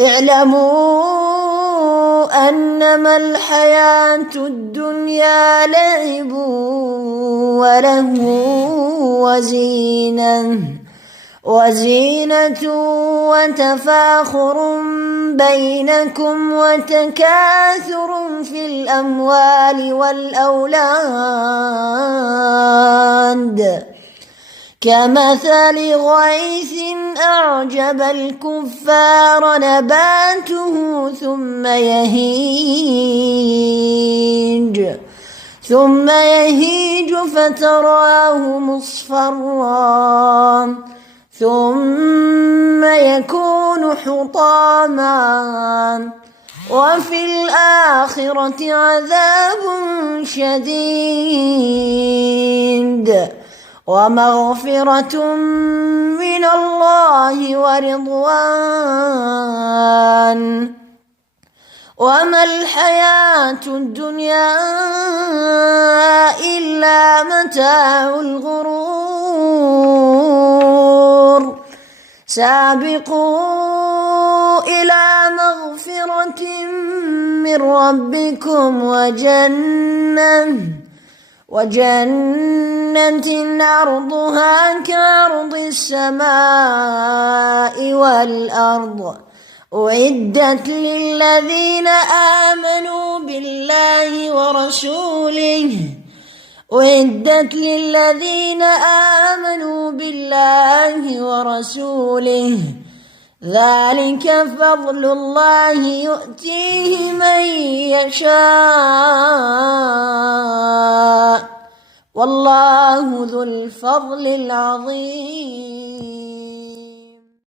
اعلموا أنما الحياة الدنيا لعب ولهو وزينة وتفاخر بينكم وتكاثر في الأموال والأولاد كمثل غيث أعجب الكفار نباته ثم يهيج فتراه مصفرا ثم يكون حطاما وفي الآخرة عذاب شديد ومغفرة من الله ورضوان وما الحياة الدنيا إلا متاع الغرور سابقوا إلى مغفرة من ربكم وجنة عرضها كعرض السماء والأرض أعدت للذين آمنوا بالله ورسوله ذلك فضل الله يؤتيه من يشاء والله ذو الفضل العظيم.